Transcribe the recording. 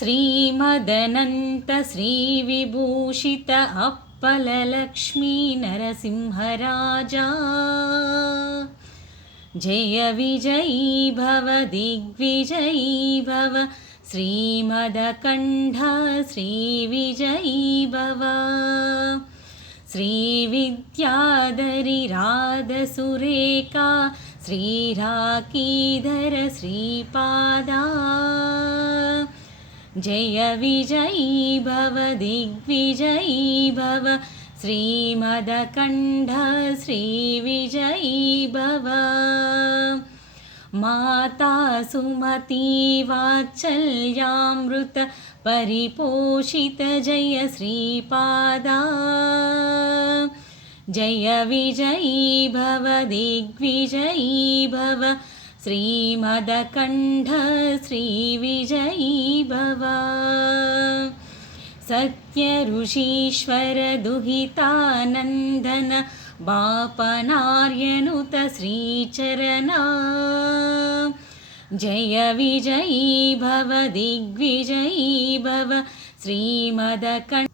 श्रीमदनन्त श्रीविभूषित अप्पललक्ष्मी नरसिंहराजा जय विजयी भव दिग्विजयी भव श्रीमदकण्ठ श्रीविजयी भव श्रीविद्याधरी राधसुरेखा श्रीराकीधर श्रीपादा जय विजयी भव दिग्विजयी भव श्रीमदकण्ठ श्रीविजयी भव माता सुमती वात्सल्यामृत परिपोषित जय श्रीपादा जय विजयी भव दिग्विजयी भव श्रीमदकण्ठ श्रीविजयी भव सत्यऋषीश्वर दुहितानन्दन बापनार्यनुत श्रीचरणा जय विजयी भव दिग्विजयी भव श्रीमदकण्ठ